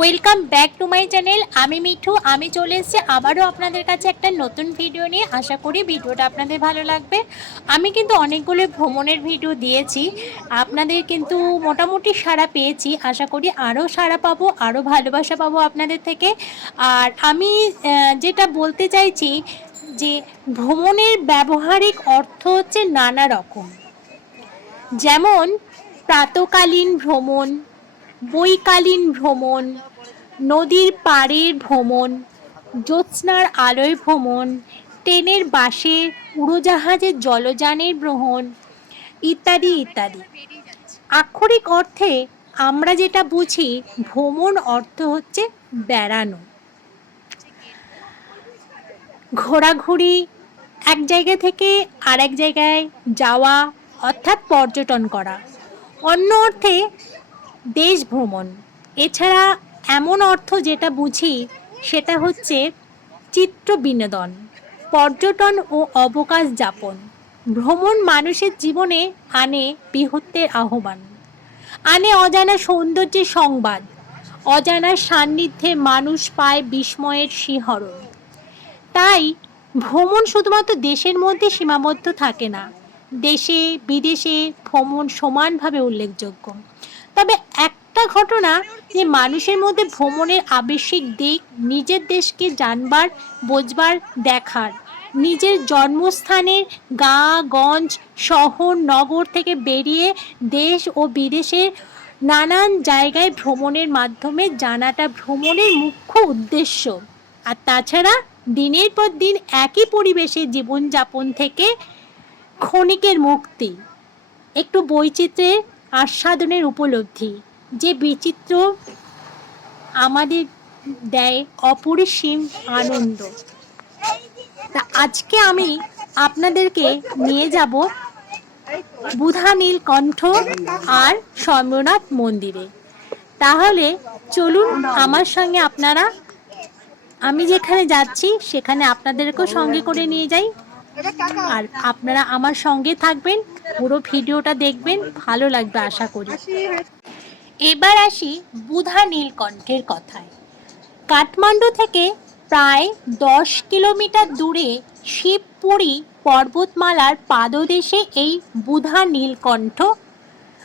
Welcome back to my channel. আমি মিঠু। আমি চলে এসেছি আবারও আপনাদের কাছে একটা নতুন ভিডিও নিয়ে। আশা করি ভিডিওটা আপনাদের ভালো লাগবে। আমি কিন্তু অনেকগুলো ভ্রমণের ভিডিও দিয়েছি, আপনাদের কিন্তু মোটামুটি সাড়া পেয়েছি। আশা করি আরও সাড়া পাবো, আরও ভালোবাসা পাবো আপনাদের থেকে। আর আমি যেটা বলতে চাইছি যে ভ্রমণের ব্যবহারিক অর্থ হচ্ছে নানা রকম। যেমন প্রাতকালীন ভ্রমণ, বৈকালীন ভ্রমণ, নদীর পাড়ের ভ্রমণ, জ্যোৎস্নার আলোয় ভ্রমণ, ট্রেনের বাসের, উড়োজাহাজের জলযানের ভ্রমণ ইত্যাদি ইত্যাদি। আক্ষরিক অর্থে আমরা যেটা বুঝি, ভ্রমণ অর্থ হচ্ছে বেড়ানো, ঘোরাঘুরি, এক জায়গা থেকে আরেক জায়গায় যাওয়া, অর্থাৎ পর্যটন করা। অন্য অর্থে দেশ ভ্রমণ। এছাড়া এমন অর্থ যেটা বুঝি সেটা হচ্ছে চিত্র বিনোদন, পর্যটন ও অবকাশ যাপন। ভ্রমণ মানুষের জীবনে আনে বৃহত্তের আহ্বান, আনে অজানা সৌন্দর্যের সংবাদ, অজানা সান্নিধ্যে মানুষ পায় বিস্ময়ের শিহরণ। তাই ভ্রমণ শুধুমাত্র দেশের মধ্যে সীমাবদ্ধ থাকে না, দেশে বিদেশে ভ্রমণ সমানভাবে উল্লেখযোগ্য। তবে একটা ঘটনা, যে মানুষের মধ্যে ভ্রমণের আবশ্যিক দিক নিজের দেশকে জানবার, বোঝবার, দেখার। নিজের জন্মস্থানের গঞ্জ, শহর, নগর থেকে বেরিয়ে দেশ ও বিদেশের নানান জায়গায় ভ্রমণের মাধ্যমে জানাটা ভ্রমণের মুখ্য উদ্দেশ্য। আর তাছাড়া দিনের পর দিন একই পরিবেশে জীবনযাপন থেকে ক্ষণিকের মুক্তি, একটু বৈচিত্র্যের আস্বাদনের উপলব্ধি, যে বিচিত্র আমাদের দেয় অপরিসীম আনন্দ। তা আজকে আমি আপনাদেরকে নিয়ে যাব বুধা নীলকণ্ঠ আর স্বয়ম্ভনাথ মন্দিরে। তাহলে চলুন আমার সঙ্গে আপনারা, আমি যেখানে যাচ্ছি সেখানে আপনাদেরকেও সঙ্গে করে নিয়ে যাই। আর আপনারা আমার সঙ্গে থাকবেন, পুরো ভিডিওটা দেখবেন, ভালো লাগবে আশা করি। এবার আসি বুধা নীলকণ্ঠের কথায়। কাঠমান্ডু থেকে প্রায় 10 কিলোমিটার দূরে শিবপুরী পর্বতমালার পাদদেশে এই বুধা নীলকণ্ঠ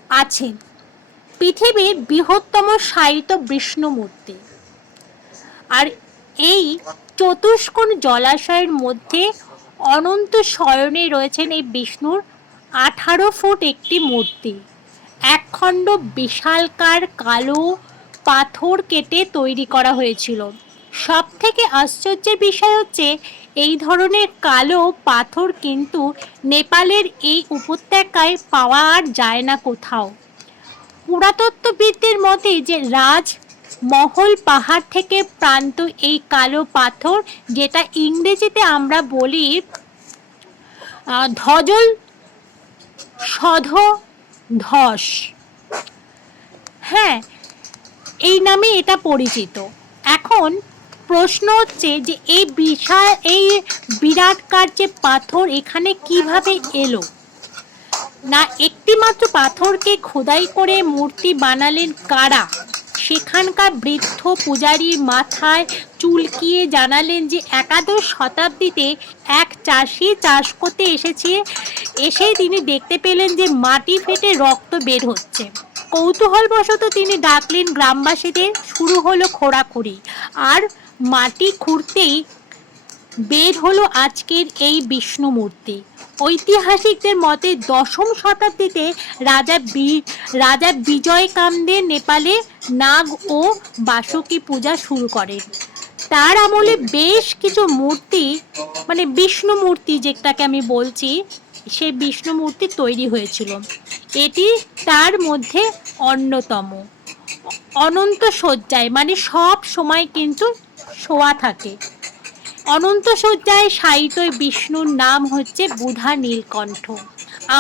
আছেন, পৃথিবীর বৃহত্তম শায়িত বিষ্ণু মূর্তি। আর এই চতুষ্কোণ জলাশয়ের মধ্যে অনন্ত শয়নে রয়েছেন এই বিষ্ণুর 18 ফুট একটি মূর্তি। একখণ্ড বিশালকার কালো পাথর কেটে তৈরি করা হয়েছিল। সব থেকে আশ্চর্যের বিষয় হচ্ছে, এই ধরনের কালো পাথর কিন্তু নেপালের এই উপত্যকায় পাওয়া আর যায় না কোথাও। পুরাতত্ত্ববিদদের মতে যে রাজমহল পাহাড় থেকে প্রান্ত এই কালো পাথর, যেটা ইংরেজিতে আমরা বলি ধজল সধ ধস, হ্যাঁ, এই নামে এটা পরিচিত। এখন প্রশ্ন হচ্ছে যে এই বিরাটকার যে পাথর এখানে কিভাবে এলো? না, একটি মাত্র পাথরকে খোদাই করে মূর্তি বানালেন কারা? সেখানকার বৃদ্ধ পূজারী মাথায় চুলকিয়ে জানালেন যে একাদশ শতাব্দীতে এক চাষি চাষ করতে এসেই তিনি দেখতে পেলেন যে মাটি ফেটে রক্ত বের হচ্ছে। কৌতূহলবশত তিনি ডাকলেন গ্রামবাসীদের, শুরু হলো খোঁড়াখুড়ি। আর মাটি খুঁড়তেই বের হলো আজকের এই বিষ্ণু মূর্তি। ঐতিহাসিকদের মতে 10ম শতাব্দীতে রাজা বিজয়কান্দের নেপালে নাগ ও বাসুকী পূজা শুরু করেন। তার আমলে বেশ কিছু মূর্তি, মানে বিষ্ণু মূর্তি যেটাকে আমি বলছি, সেই বিষ্ণু মূর্তি তৈরি হয়েছিল। এটি তার মধ্যে অন্যতম। অনন্ত শয্যায়, মানে সব সময় কিন্তু শোয়া থাকে। অনন্ত শয্যায় শায়িত বিষ্ণুর নাম হচ্ছে বুধা নীলকণ্ঠ।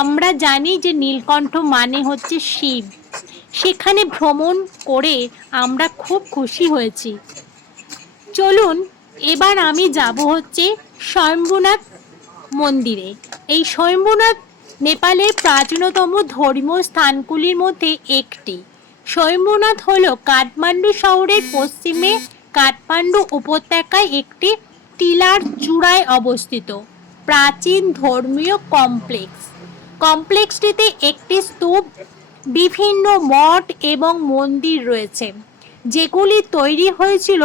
আমরা জানি যে নীলকণ্ঠ মানে হচ্ছে শিব। সেখানে ভ্রমণ করে আমরা খুব খুশি হয়েছি। চলুন এবার আমি যাব হচ্ছে স্বয়ম্ভনাথ মন্দিরে। এই স্বয়ম্ভনাথ নেপালের প্রাচীনতম ধর্মীয় স্থানগুলির মধ্যে একটি। স্বয়ম্ভূনাথ হলো কাঠমান্ডু শহরের পশ্চিমে কাঠমান্ডু উপত্যকায় একটি টিলার চূড়ায় অবস্থিত প্রাচীন ধর্মীয় কমপ্লেক্স। কমপ্লেক্সটিতে একটি স্তূপ, বিভিন্ন মঠ এবং মন্দির রয়েছে, যেগুলি তৈরি হয়েছিল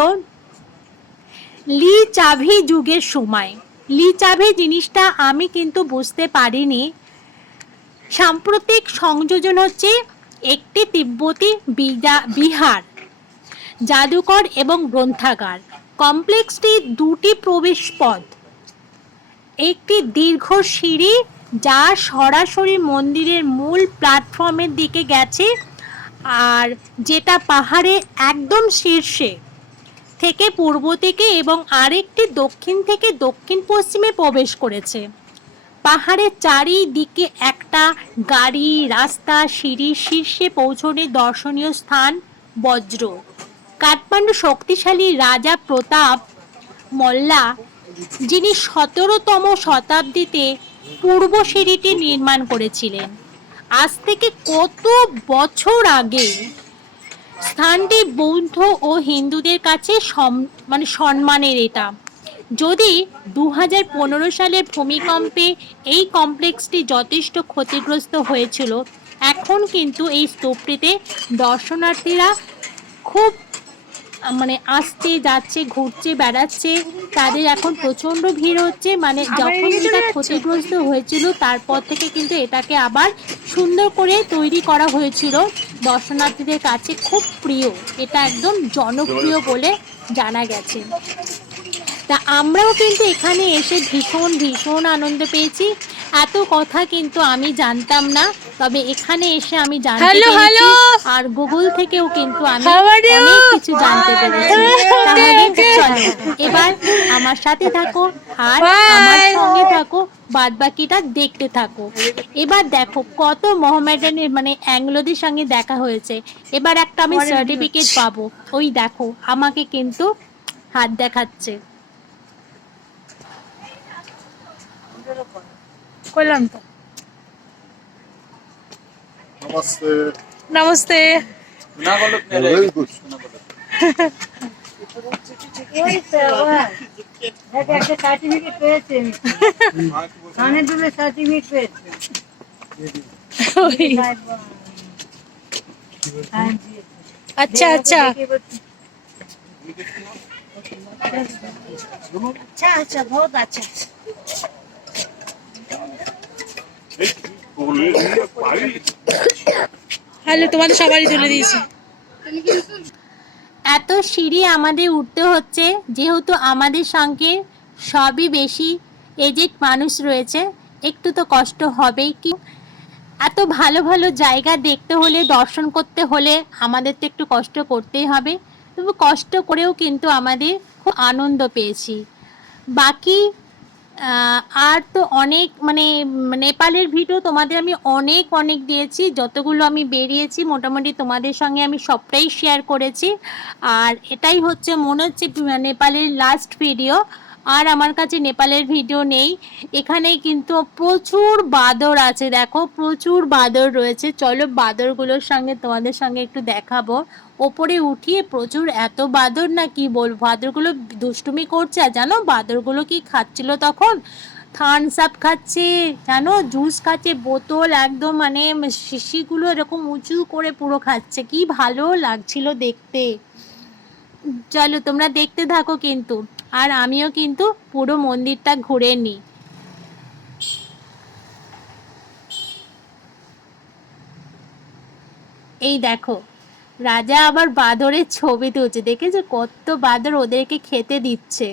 লি চাভি যুগের সময়। লি চাভি জিনিসটা আমি কিন্তু বুঝতে পারিনি। সাম্প্রতিক সংযোজন হচ্ছে একটি তিব্বতী বিহার, জাদুঘর এবং গ্রন্থাগার। কমপ্লেক্সটি দুটি প্রবেশ পথ, একটি দীর্ঘ সিঁড়ি যা সরাসরি মন্দিরের মূল প্ল্যাটফর্মের দিকে গেছে, আর যেটা পাহাড়ে একদম শীর্ষে থেকে পূর্ব থেকে, এবং আরেকটি দক্ষিণ থেকে দক্ষিণ পশ্চিমে প্রবেশ করেছে। পাহাড়ের চারিদিকে একটা গাড়ি রাস্তা, সিঁড়ি, শীর্ষে পৌঁছনের দর্শনীয় স্থান বজ্র। কাঠমান্ডু শক্তিশালী রাজা প্রতাপ মল্লা, যিনি 17তম শতাব্দীতে পূর্ব সিঁড়িটি নির্মাণ করেছিলেন। আজ থেকে কত বছর আগে স্থানটি বৌদ্ধ ও হিন্দুদের কাছে সম্মানের এটা। যদি 2015 সালের ভূমিকম্পে এই কমপ্লেক্সটি যথেষ্ট ক্ষতিগ্রস্ত হয়েছিল, এখন কিন্তু এই স্তূপটিতে দর্শনার্থীরা খুব আসছে, যাচ্ছে, ঘুরছে, বেড়াচ্ছে, তাদের এখন প্রচণ্ড ভিড় হচ্ছে। যখন এটা ক্ষতিগ্রস্ত হয়েছিল তারপর থেকে কিন্তু এটাকে আবার সুন্দর করে তৈরি করা হয়েছিল। দর্শনার্থীদের কাছে খুব প্রিয়, এটা একদম জনপ্রিয় বলে জানা গেছে। তা আমরাও কিন্তু এখানে এসে ভীষণ ভীষণ আনন্দ পেয়েছি। এত কথা কিন্তু আমি জানতাম না, তবে এখানে এসে আমি জানতে পেরেছি, আর গুগল থেকেও কিন্তু আমি অনেক কিছু জানতে পেরেছি। তাহলে চলো এবার আমার সাথে থাকো আর আমার সঙ্গে থাকো, বাদ বাকিটা দেখতে থাকো। এবার দেখো কত মোহামেডানের অ্যাংলোদের সঙ্গে দেখা হয়েছে। এবার একটা আমি সার্টিফিকেট পাবো। ওই দেখো আমাকে কিন্তু হাত দেখাচ্ছে। করলাম তো। नमस्ते। নমস্তে। Very good. সার্টিফিকেট পেয়েছে, কানের দুলে সার্টিফিকেট পেয়েছে। আচ্ছা আচ্ছা अच्छा अच्छा बहुत अच्छा। হ্যালো, তোমাদের সবারই তুলে দিয়েছি। এত সিঁড়ি আমাদের উঠতে হচ্ছে, যেহেতু আমাদের সঙ্গে সবই বেশি এজেড মানুষ রয়েছে, একটু তো কষ্ট হবেই। কি এত ভালো ভালো জায়গা দেখতে হলে, দর্শন করতে হলে আমাদের তো একটু কষ্ট করতেই হবে। তবু কষ্ট করেও কিন্তু আমাদের খুব আনন্দ পেয়েছি। বাকি আর তো অনেক নেপালের ভিডিও তোমাদের আমি অনেক অনেক দিয়েছি, যতগুলো আমি বেরিয়েছি মোটামুটি তোমাদের সঙ্গে আমি সবটাই শেয়ার করেছি। আর এটাই হচ্ছে মনে হচ্ছে নেপালের লাস্ট ভিডিও, আর আমার কাছে নেপালের ভিডিও নেই। এখানে কিন্তু প্রচুর বাঁদর আছে, দেখো প্রচুর বাঁদর রয়েছে। চলো বাঁদরগুলোর সঙ্গে তোমাদের সঙ্গে একটু দেখাবো। ওপরে উঠিয়ে প্রচুর এত বাঁদর, না কি বলবো, বাঁদরগুলো দুষ্টুমি করছে। আর জানো বাঁদরগুলো কি খাচ্ছিল তখন? থামস আপ খাচ্ছে, জানো, জুস খাচ্ছে, বোতল একদম শিশিগুলো এরকম উঁচু করে পুরো খাচ্ছে। কি ভালো লাগছিল দেখতে। চলো তোমরা দেখতে থাকো কিন্তু, আর আমিও কিন্তু পুরো মন্দিরটা ঘুরে নিই। এই দেখো রাজা আবার বাঁদরের ছবি তুলছে, দেখেছো কত বাঁদর ওদেরকে খেতে দিচ্ছে।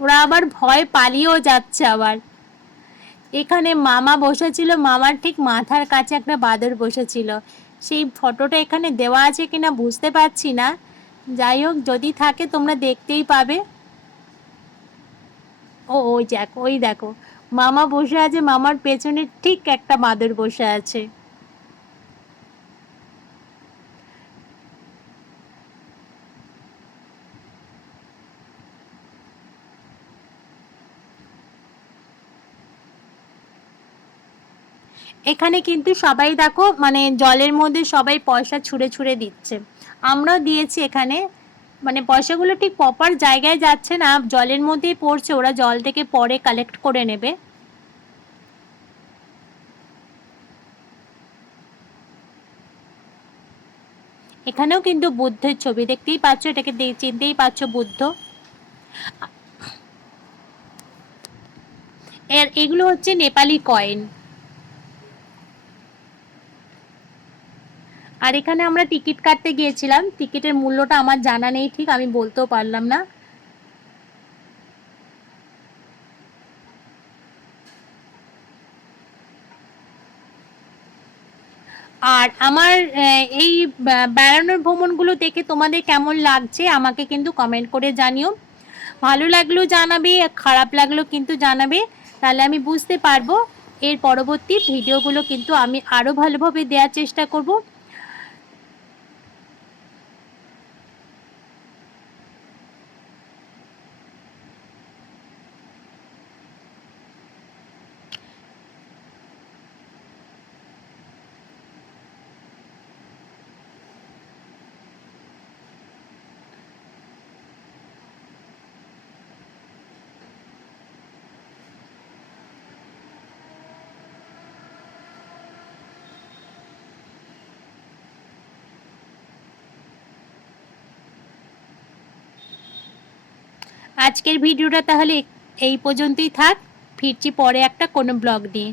ওরা আবার ভয় পালিয়েও যাচ্ছে। আবার এখানে মামা বসেছিল, মামার ঠিক মাথার কাছে একটা বাঁদর বসেছিল। সেই ফটোটা এখানে দেওয়া আছে কিনা বুঝতে পারছি না, যাই হোক যদি থাকে তোমরা দেখতেই পাবে। ওই দেখো, ওই দেখো মামা বসে আছে, মামার পেছনে ঠিক একটা বাঁদর বসে আছে। এখানে কিন্তু সবাই দেখো মানে জলের মধ্যে সবাই পয়সা ছুঁড়ে ছুঁড়ে দিচ্ছে, আমরাও দিয়েছি এখানে। মানে পয়সাগুলো ঠিক প্রপার জায়গায় যাচ্ছে না, জলের মধ্যেই পড়ছে, ওরা জল থেকে পরে কালেক্ট করে নেবে। এখানেও কিন্তু বুদ্ধের ছবি দেখতেই পাচ্ছ, এটাকে চিনতেই পাচ্ছ বুদ্ধ। এগুলো হচ্ছে নেপালি কয়েন। আর এখানে আমরা টিকিট কাটতে গিয়েছিলাম, টিকিটের মূল্যটা আমার জানা নেই, ঠিক আমি বলতেও পারলাম না। আর আমার এই বেড়ানোর ভ্রমণগুলো দেখে তোমাদের কেমন লাগছে আমাকে কিন্তু কমেন্ট করে জানিও। ভালো লাগলেও জানাবে, খারাপ লাগলেও কিন্তু জানাবে, তাহলে আমি বুঝতে পারবো এর পরবর্তী ভিডিওগুলো কিন্তু আমি আরও ভালোভাবে দেওয়ার চেষ্টা করব। আজকের ভিডিওটা তাহলে এই পর্যন্তই থাক, ফিরছি পরে একটা কোনো ব্লগ নিয়ে।